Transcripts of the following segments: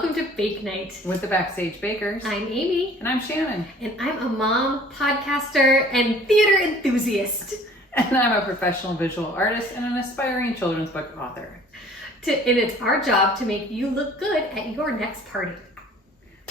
welcome to Bake Night with the Backstage Bakers. I'm Amy. And I'm Shannon. And I'm a mom, podcaster, and theater enthusiast. And I'm a professional visual artist and an aspiring children's book author. And it's our job to make you look good at your next party.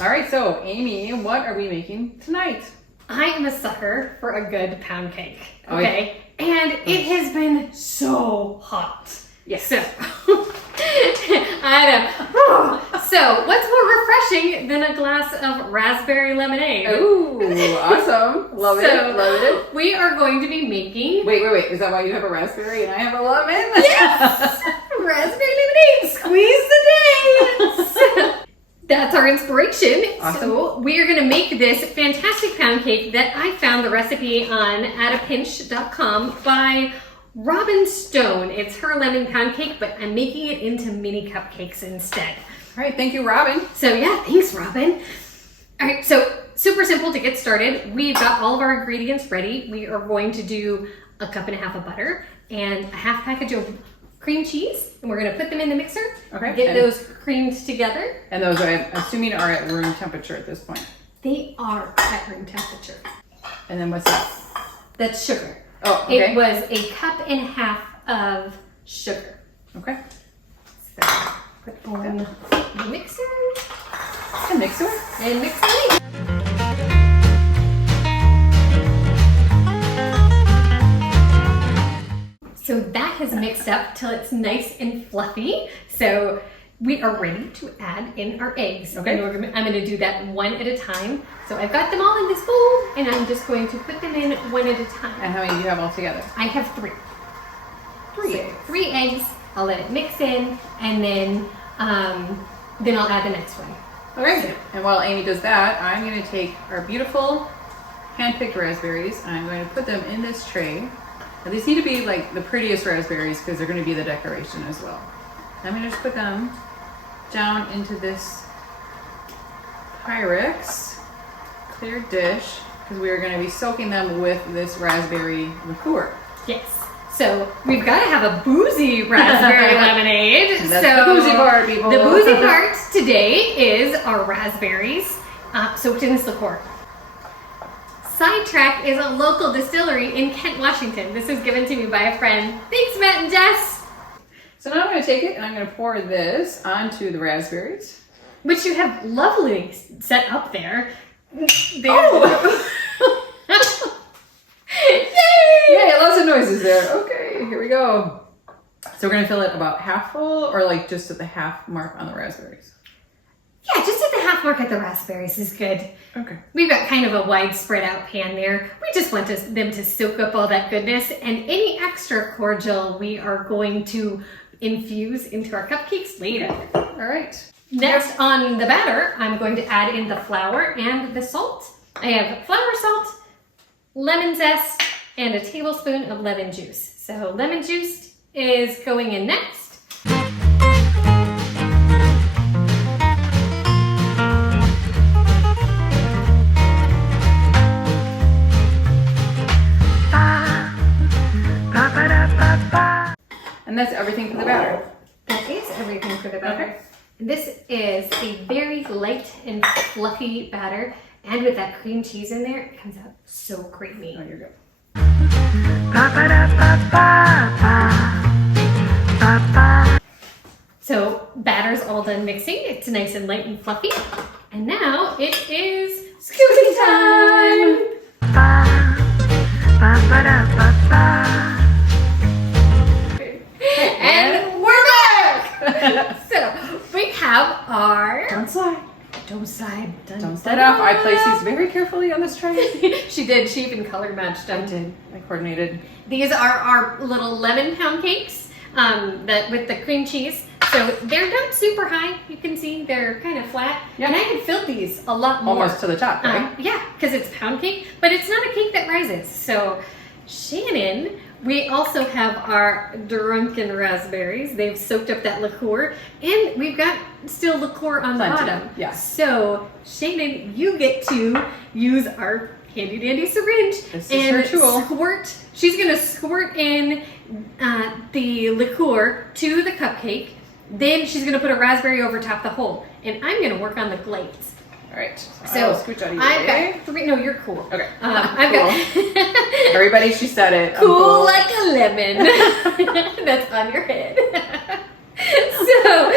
All right, so Amy, what are we making tonight? I am a sucker for a good pound cake, okay? And it has been so hot. Yes. So, I know. So, what's more refreshing than a glass of raspberry lemonade? Ooh, awesome. Love it. We are going to be making... Wait. Is that why you have a raspberry and I have a lemon? Yes! Raspberry lemonade. Squeeze the days. That's our inspiration. Awesome. So we are going to make this fantastic pound cake that I found the recipe on atapinch.com by Robin Stone. It's her lemon pound cake, but I'm making it into mini cupcakes instead. All right, thank you, Robin. So yeah, thanks, Robin. All right, so super simple to get started. We've got all of our ingredients ready. We are going to do a cup and a half of butter and a half package of cream cheese, and we're going to put them in the mixer. Okay. Get those creamed together. And those, I'm assuming, are at room temperature at this point. They are at room temperature. And then what's that? That's sugar. Oh, okay. It was a cup and a half of sugar. Okay. So put on the mixer. A mixer? And mix it. So that has mixed up till it's nice and fluffy. So we are ready to add in our eggs. Okay. And I'm going to do that one at a time. So I've got them all in this bowl, and I'm just going to put them in one at a time. And how many do you have all together? I have three. Three. 3 eggs. I'll let it mix in, and then I'll add the next one. Okay. And while Amy does that, I'm going to take our beautiful hand-picked raspberries, and I'm going to put them in this tray. Now, these need to be like the prettiest raspberries because they're going to be the decoration as well. I'm going to just put them down into this Pyrex clear dish because we are going to be soaking them with this raspberry liqueur. Yes. So we've got to have a boozy raspberry lemonade. That's so the boozy part, people. The boozy part today is our raspberries soaked in this liqueur. Sidetrack is a local distillery in Kent, Washington. This was given to me by a friend. Thanks, Matt and Jess. So now I'm going to take it and I'm going to pour this onto the raspberries. Which you have lovely set up there. Oh! Yay! Yay, lots of noises there. Okay, here we go. So we're going to fill it about half full or like just at the half mark on the raspberries? Yeah, just at the half mark at the raspberries is good. Okay. We've got kind of a wide spread out pan there. We just want them to soak up all that goodness, and any extra cordial we are going to infuse into our cupcakes later. All right. Next on the batter, I'm going to add in the flour and the salt. I have flour, salt, lemon zest, and a tablespoon of lemon juice. So lemon juice is going in next. And that's everything for the batter. That is everything for the batter. Okay. And this is a very light and fluffy batter. And with that cream cheese in there, it comes out so creamy. Oh, you're good. So batter's all done mixing. It's nice and light and fluffy. And now it is scooping time! And we're back! So we have our... Don't slide. Don't slide. Don't slide off. I placed these very carefully on this tray. She did. She even color matched them. I did. I coordinated. These are our little lemon pound cakes with the cream cheese. So they're not super high. You can see they're kind of flat. Yep. And I had filled these a lot more. Almost to the top, right? Yeah, because it's pound cake, but it's not a cake that rises. So Shannon, we also have our drunken raspberries. They've soaked up that liqueur, and we've got still liqueur on the bottom. Yeah. So Shannon, you get to use our handy dandy syringe This is her tool. squirt. She's gonna squirt in the liqueur to the cupcake. Then she's gonna put a raspberry over top the hole, and I'm gonna work on the glaze. All right. So I will scooch out of your I've way. got 3. No, you're cool. Okay. I've Cool. got Everybody, she said it. I'm cool like a lemon. That's on your head. So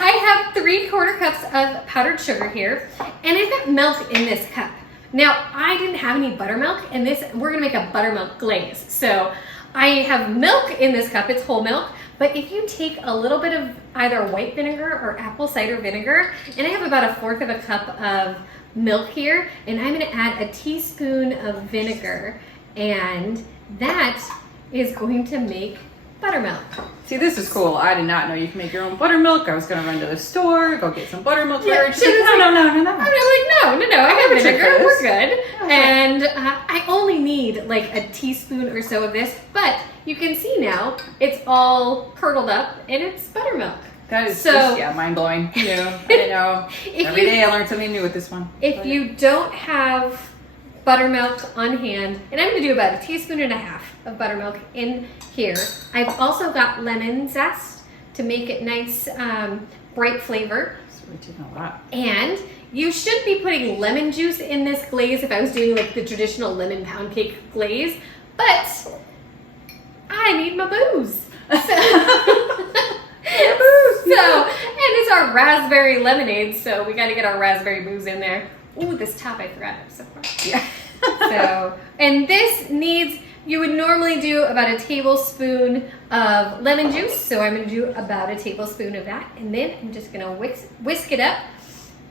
I have 3/4 cups of powdered sugar here, and I've got milk in this cup. Now I didn't have any buttermilk, and we're gonna make a buttermilk glaze. So I have milk in this cup. It's whole milk. But if you take a little bit of either white vinegar or apple cider vinegar, and I have about 1/4 of a cup of milk here, and I'm gonna add a teaspoon of vinegar, and that is going to make buttermilk. See, this is cool. I did not know you can make your own buttermilk. I was gonna run to the store, go get some buttermilk. Yeah, no. I'm like, no, I have have a trick vinegar, for we're this. good. And I only need like a teaspoon or so of this, but you can see now it's all curdled up and it's buttermilk. That is So- just, yeah, mind blowing. I know. If Every you- day I learn something new with this one. If you don't have buttermilk on hand, and I'm gonna do about 1.5 teaspoons of buttermilk in here. I've also got lemon zest to make it nice, bright flavor. So we're taking a lot. And you should be putting lemon juice in this glaze if I was doing like the traditional lemon pound cake glaze, but I need my booze. So, and it's our raspberry lemonade, so we gotta get our raspberry booze in there. Ooh, this top I forgot so far. Yeah. So, and this needs, you would normally do about 1 tablespoon of lemon juice, so I'm gonna do about 1 tablespoon of that, and then I'm just gonna whisk it up.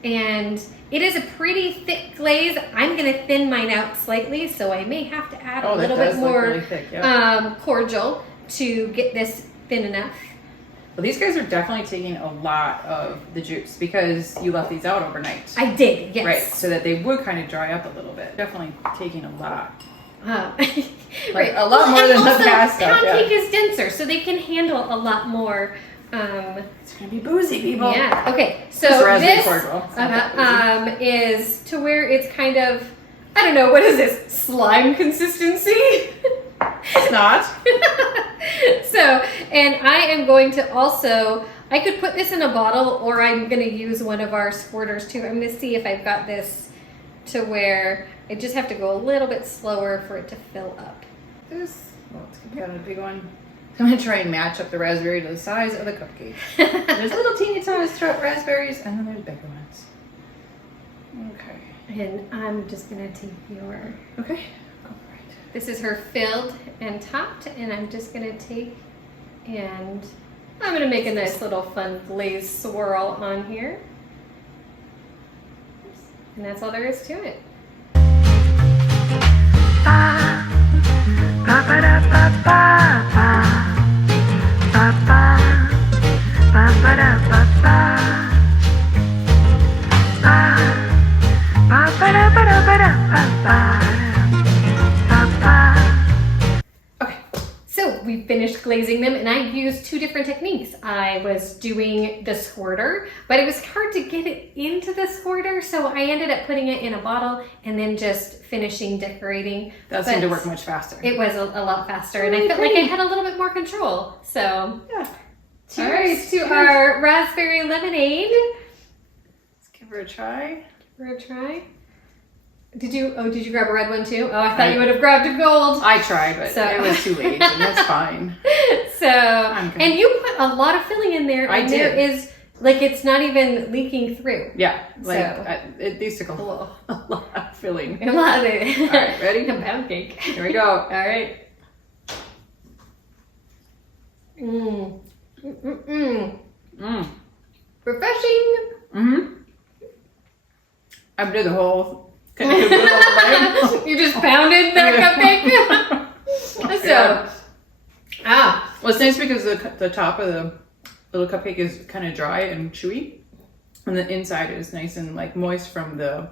And it is a pretty thick glaze. I'm gonna thin mine out slightly, so I may have to add a little bit more really thick, yeah. cordial to get this thin enough. Well, these guys are definitely taking a lot of the juice because you left these out overnight. I did, yes. Right, so that they would kind of dry up a little bit. Definitely taking a lot. Right. a lot more and than the also, past stuff, pound yeah. cake is denser, so they can handle a lot more. It's gonna be boozy, people. Yeah. Okay. So This raspberry this cordial. It's not that is to where it's kind of, I don't know, what is this, slime consistency? It's not. So, and I am going to also, I could put this in a bottle, or I'm going to use one of our squirters too. I'm going to see if I've got this to where I just have to go a little bit slower for it to fill up. This, well, it's gonna be on a big one. I'm gonna try and match up the raspberry to the size of the cupcake. There's little teeny tiny raspberries, and then there's bigger ones. Okay. And I'm just going to take your, Okay. Go for it. this is her filled and topped, and I'm just going to take and I'm going to make a nice little fun glaze swirl on here. And that's all there is to it. Okay, so we finished glazing them, and I used 2 different techniques. I was doing the squirter, but it was hard to get it into the squirter, so I ended up putting it in a bottle and then just finishing decorating. That seemed to work much faster. It was a lot faster, and I felt like I had a little bit more control. So, Yeah. cheers to our raspberry lemonade. Let's give her a try. Give her a try. Did you grab a red one too? Oh, I thought you would have grabbed a gold. I tried, but So- it was too late, and that's fine. So, good. and you put a lot of filling in there, I and there did. is, like, it's not even leaking through. Yeah, like So- these took a lot of filling. A lot of it. All right, ready? A pound cake. Here we go. All right. Mmm. Mm. Refreshing. Mm-hmm. I did the whole kind of way. You just pounded that cupcake. So, Well, it's nice because the top of the little cupcake is kind of dry and chewy, and the inside is nice and like moist from the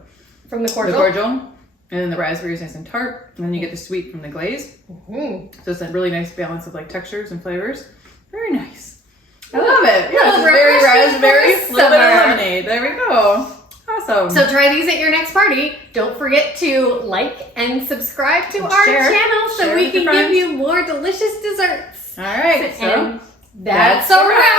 from the cordial. and then the raspberry is nice and tart, and then you get the sweet from the glaze. Mm-hmm. So it's a really nice balance of like textures and flavors. Very nice. I love it. Yeah, Little it's very refreshing raspberry, for little bit of summer. lemonade. There we go. Awesome. So try these at your next party. Don't forget to like and subscribe to our share. channel so Share we with your can give friends. you more delicious desserts. All right. So And that's a wrap.